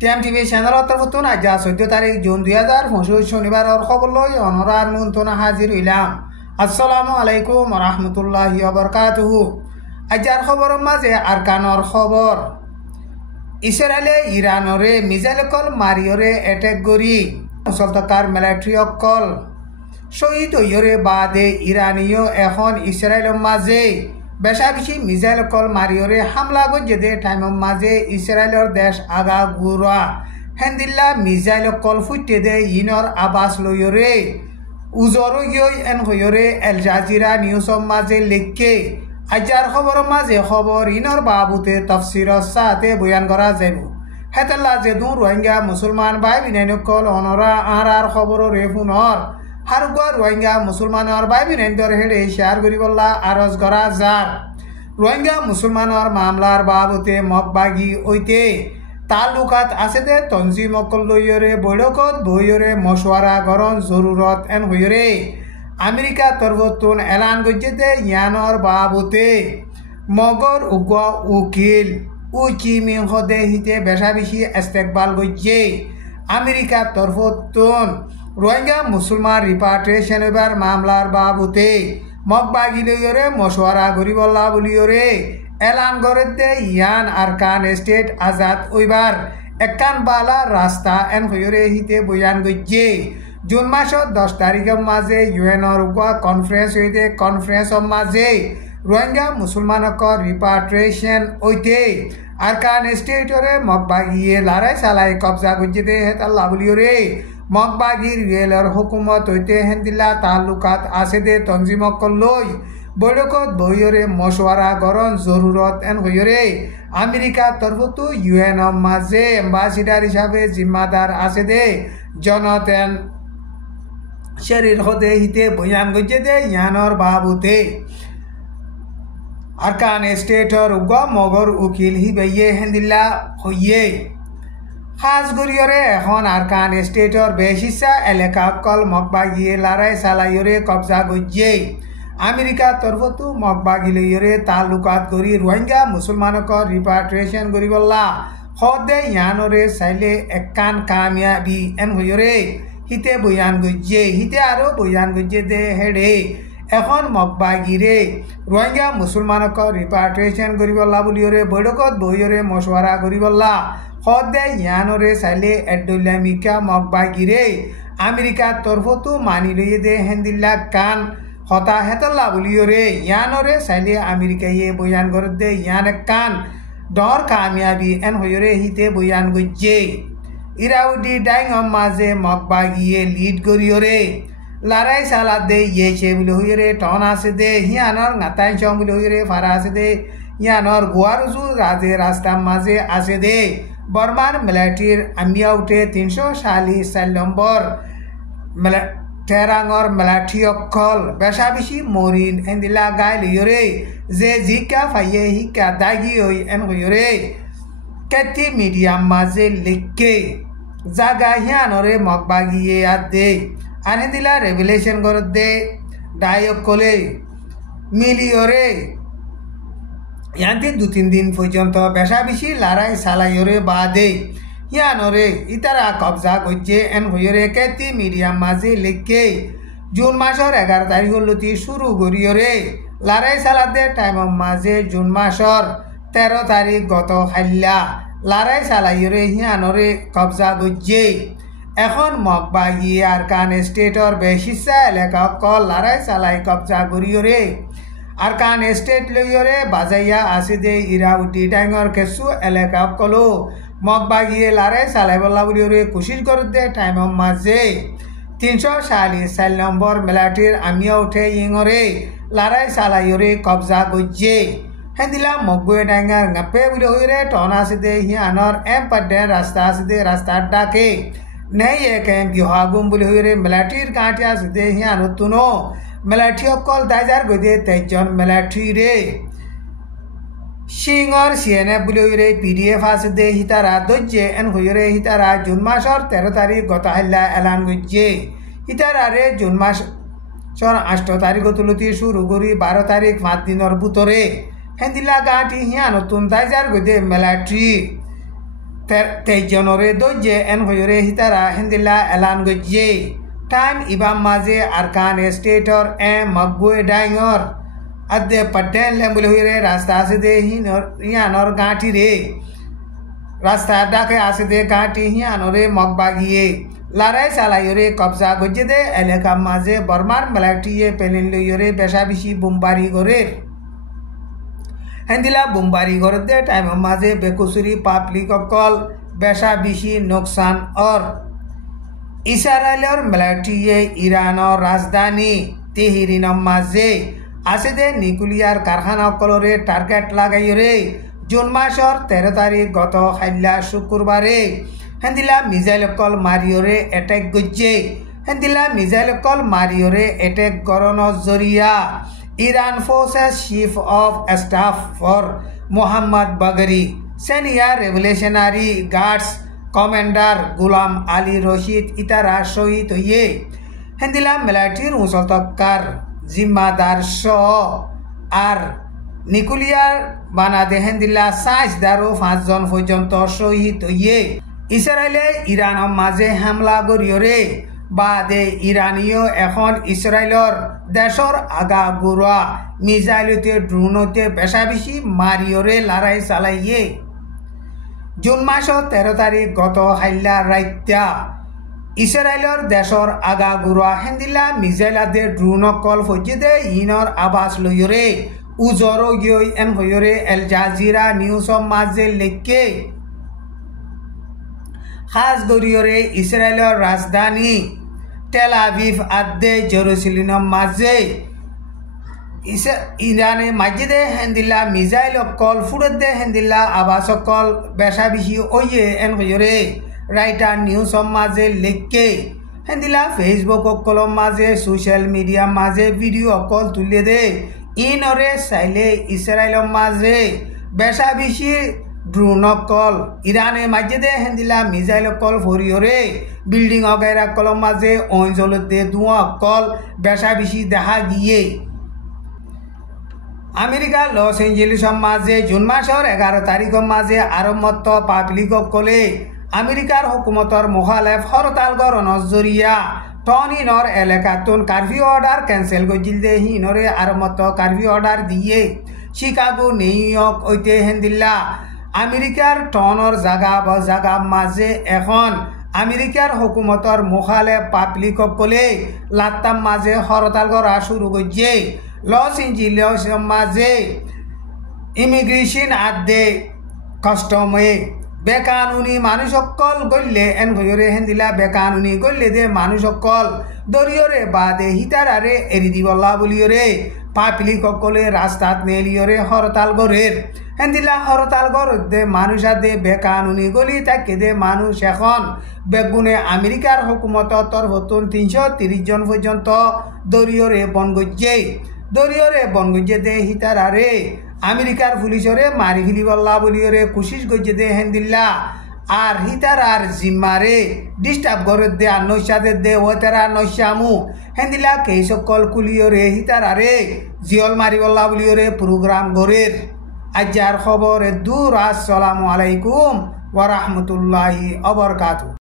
টিএমটিভি চ্যানেলত তরফতুন আজ 14 তারিখ জুন 2025 শনিবারের খবর লই অনরার নুনতনা হাজির হইলাম। আসসালামু আলাইকুম ওয়া রাহমাতুল্লাহি ওয়া বারাকাতুহু। আজকের খবরের মাঝে আরকানর খবর। ইসরায়েলে ইরানরে মিসাইল কল মারিয়রে অ্যাটাক করি মুসলতাকার মিলিটারি অকল শহীদ হইরে বাদে ইরানীয় এখন ইসরায়েলের মাঝে বেশা বেশি মিসাইল কল মারিয়রে হামলা গজে টাইমের মাঝে ইসরায়েলের দেশ আগা গুড়া হেন্দিল্লা মিসাইল কল ফুটে দে ইনর আবাস লইরে উজর এন হইরে এল জাজিরা নিউজের মাঝে লেখকে আজার খবরের মাঝে খবর ইনর বাবুতে তফসিরর সাথে বয়ান করা যাব। হেতাল্লা যেদু রোহিঙ্গা মুসলমান ভাই বিনাইনকল অনরা আর খবর রে পুনর হারুগর রোহিঙ্গা মুসলমানের ভাই বিনাইন্দর হেডে শেয়ার করিবল্লা আরজ করা যার রোহিঙ্গা মুসলমানের মামলার বাবুতে মগবাগি ওইতে তালুকাত আছে দে তঞ্জিম অকল লইরে বৈঠকত বইরে মশওয়ারা গরণ জরুরত এন হইরে আমেরিকা তরফতুন এলান গজ্জেতে ইয়ানর বাবুতে মগর উগা উকিল উচিমিং হদে হিতে বেশা বেশি ইস্তেকবাল গজ্জে আমেরিকা তরফতুন রোহিঙ্গা মুসলমান রিপাট্রিয়েশন এবার মামলার বাবুতে মগবাগি লইরে মশওয়ারা গরিবল্লা বলিয়রে এলান গড়তে ইয়ান আরকান স্টেট আজাদ ওইবার একান বালা রাস্তা এন হইরে হিতে বয়ান গজ্জে জুন মাসত 10 তারিখের মাঝে ইউএনর কনফারেন্স হইতে কনফারেন্সের মাঝে রোহিঙ্গা মুসলমানকর রিপাট্রিয়েশন হইতে আরকান স্টেটরে মগবাগিয়ে লড়াই চালাই কবজা গজ্জে হেতাল্লা বলিয়রে মগবাগির রেলের হুকুমত হইতে হেন্দিল্লা তালুকাত আছে দে তঞ্জিমকল লই বৈঠকত বইরে মশওয়ারা গরণ জরুরত এন হইরে আমেরিকা তরফতু ইউএনর মাঝে এম্বাসিডার হিসাবে জিম্মাদার আছে দে জনতেন শরীর হদে হিতে বয়ান গজ্জে দে ইয়ানর বাবুতে আরকান স্টেটর উগা মগর উকিল হিবাইয়ে হেন্দিল্লা হইয়ে খাস গরিয়রে এখন আরকান স্টেটর বেশ হিসা এলাকা কল মগবাগিয়ে লড়াই চালাইরে কবজা গজ্জে আমেরিকা তরফতু মগবাগি লইরে তালুকাত করি রোহিঙ্গা মুসলমানকর রিপাট্রিয়েশন করিবল্লা হদে ইয়ানরে চাইলে একান কামিয়াবি এন হইরে হিতে বয়ান গজ্জে হিতে আরো বয়ান গজ্জে দে হেডে এখন মগবাগিরে রোহিঙ্গা মুসলমানকর রিপাট্রিয়েশন করিবল্লা বলিয়রে বৈঠকত বইরে মশওয়ারা করিবল্লা হদে ইয়ানরে চাইলে এডুল্লামিকা মগবাগিরে আমেরিকা তরফতু মানি লইয়ে দে হেন্দিল্লা কান হতা হেতাল্লা বলিয়রে ইয়ানরে চাইলে আমেরিকাইয়ে বয়ান করে দে ইয়ান কান ডর কামিয়াবি এন হইরে হিতে বয়ান গজ্জে ইরাউডি ডাইংর মাঝে মগবাগিয়ে লিড করিয়রে লড়াই চালা দে ইয়েছে বলে হইরে টন আছে দে হিয়ানর গাতাই চম বলে হইরে ফারা আছে দে ইয়ানর গোয়ারুজু রাজে রাস্তার মাঝে আছে দে বর্মার মিলিটারির আমিয়া উঠে 340 নম্বর টেরাঙর মিলিটারি অকল বেশা বেশি মরিন এন্দিলা গাই লইরে যে জিকা ফাইয়ে হিকা দাগি হই এন হইরে কেতি মিডিয়াম মাঝে লিখকে জাগা হিয়ানরে মগবাগিয়ে আর দে আনে দিলা রেভেলেশন করে দে ডায়কলে মিলিয়রে ইয়ান্তি 2-3 দিন পর্যন্ত বেশা বেশি লড়াই চালাইরে বাদে ইয়ানরে ইতারা কবজা গজ্জে এন হইরে কেতি মিডিয়াম মাঝে লিখকে জুন মাসের 11 তারিখ লতি শুরু করিয়রে লড়াই চালাতে টাইমের মাঝে জুন মাসের 13 তারিখ গত হাল্লা লড়াই চালাইরে হিয়ানরে কবজা গজ্জে এখন মগবাগি আরকান স্টেটর বেশিসা এলাকা কল লড়াই চালাই কবজা করিয়রে আরকান স্টেট লইরে বাজাইয়া আছে দে ইরাউটি ডাইঙর কেসু এলাকা কলো মগবাগিয়ে লড়াই চালাই বল্লা বলিয়রে কোশিশ করে দে টাইমের মাঝে 344 নম্বর মিলিটারির আমিয়া উঠে ইঙরে লড়াই চালাইরে কবজা গজ্জে হেন্দিলা মগবুয়ে ডাইঙার গাপে বলে হইরে টন আছে দে হিয়ানর এম পাড্ডে রাস্তা আছে দে রাস্তার ডাকে নেই এক এম বিহাগুম বলে হইরে মিলিটারির কাঁটে আছে দে হিয়ানর তুনো মিলিটারি অকল দাইজার গদে 23 জন মিলিটারি রে সিংহর সিএনএফ বলে হইরে পিডিএফ আছে দে হিতারা দজ্জে এন হইরে হিতারা জুন মাসের 13 তারিখ গত হাল্লা এলান গজ্জে হিতারা রে জুন মাসের 8 তারিখ তুলতি শুরু করি 12 তারিখ 5 দিনের ভিতরে হেন্দিলা গাঁটি হিয়া নতুন দাইজার গদে মিলিটারি তেজনরে দোজে এন হয়রে হিতারা হেন্দিলা এলান গজ্জে টাইম ইবাম মাঝে আরকান স্টেটর মকবুয়ে ডাইঙর আদে পটেন লেম্বুলে হইরে রাস্তা আছে দে হিয়ানর গাঁটি রে রাস্তা ডাকে আছে দে গাঁটি হিয়ানরে মকবাগিয়ে লড়াই চালাইরে কবজা গজ্জে দে এলাকা মাঝে বর্মার মেলাটিয়ে পেনিন লইরে বেশা বেশি বোমবারি করে হেন্দিলা বোমবারি করে দে টাইম মাঝে বেকুসুরি পাবলিক অকল বেশা বেশি নোকসান অর ইসরায়েলের মিলিটারিয়ে ইরানের রাজধানী তেহরিনের মাঝে আছে দে নিউক্লিয়ার কারখানা অকলরে টার্গেট লাগাইরে জুন মাসের 13 তারিখ গত হাইলা শুক্রবারে হেন্দিলা মিসাইল অকল মারিওরে অ্যাটাক গজ্জে হেন্দিলা মিসাইল অকল মারিওরে অ্যাটাক গরনের জরিয়া Iran forces chief of staff for Mohammad Bagheri senior revolutionary guards commander Gholam Ali Rashid ইতারা শহীদ হইয়ে হেন্দিলা মিলিটারির উঁচতকার জিম্মাদার আর নিউক্লিয়ার বানাদে হেন্দিলা 5 জন পর্যন্ত শহীদ হইয়ে ইসরায়েলে ইরানের মাঝে হামলা গড়িয়রে বাদে ইরানীয় এখন ইসরায়েলের দেশর আগা গুড়া মিসাইলতে ড্রোনতে বেশা বেশি মারিয়রে লড়াই চালাইয়ে জুন মাসের 13 তারিখ গত হাইলা রাইত্যা ইসরায়েলের দেশর আগা গুড়া হেন্দিলা মিসাইলাদে ড্রোন কল ফজিদে ইনর আবাস লইরে উজর গিয়ে এন হইরে এল জাজিরা নিউজ মাঝে লেখকে খাস গরিয়রে ইসরায়েলের রাজধানী টেল আভিভ আদে জেরুসালেমের মাঝে ইরানে মাঝে হেন্দিলা মিসাইল অকল ফুরত দে হেন্দিলা আবাস অকল বেশা বেশি ওয়ে এন হইরে রাইটার নিউজ মাঝে লেখকে হেন্দিলা ফেসবুক অকল মাঝে সোশ্যাল মিডিয়া মাঝে ভিডিও অকল তুলে দে ইনরে চাইলে ইসরায়েলের মাঝে বেশা বেশি ড্রোন অকল ইরানে মাঝে দে হেন্দিলা মিসাইল অকল ফরিয়রে বিল্ডিং অগেরা কলম মাঝে অঞ্চলতে ধোঁয়া অকল বেশা বেশি দেখা গিয়ে আমেরিকা লস এঞ্জেলিসের মাঝে জুন মাসের 11 তারিখের মাঝে আরম্ভত পাবলিক অকলে আমেরিকার হুকুমতর মুখালেফ হরতাল গরনের জরিয়া টনিনর এলাকাতুন কারফিউ অর্ডার ক্যান্সেল গজিল দে হিনরে আরম্ভত কারফিউ অর্ডার দিয়ে শিকাগো নিউ ইয়র্ক ওইতে হেন্দিল্লা আমেরিকার টনর জাগা মাঝে এখন আমেরিকার হুকুমতর মুখালেফ পাবলিক অকলে লাত্তাম মাঝে হরতাল করা শুরু করছে লস এঞ্জেলিসের মাঝে ইমিগ্রেশন আদে কাস্টমে বেকানুনি মানুষ সকল গল্লে এন হইরে হেন্দিলা বেকানুনি গল্লে দে মানুষ সকল দরিয়রে বাদে হিতারারে এরি দিবল্লা বলিয়রে পাবলিক সকলে রাস্তাত নেলিয়রে হরতাল গরের হেন্দিলা হরতাল গর দে মানুষ দে বেকানুনি গলি তাকে দে মানুষ এখন বেগুনে আমেরিকার হুকুমত তরফতুন 330 জন পর্যন্ত দরিয়রে বনগজ্জে দে হিতারারে আমেরিকার পুলিশরে মারি ফিলিবল্লা বলিয়রে কোশিশ গজ্জে দে হেন্দিল্লা আর হিতারার জিম্মারে ডিস্টার্ব করে দে আর নৈশাদের দে ওতেরা নৈশামু হেন্দিল্লা কেই সকল কুলিয়রে হিতারারে জিয়ল মারিবল্লা বলিয়রে প্রোগ্রাম গরের আজ্জার খবর দূর আসসালামু আলাইকুম ওয়া রাহমাতুল্লাহি ওয়া বারাকাতুহু।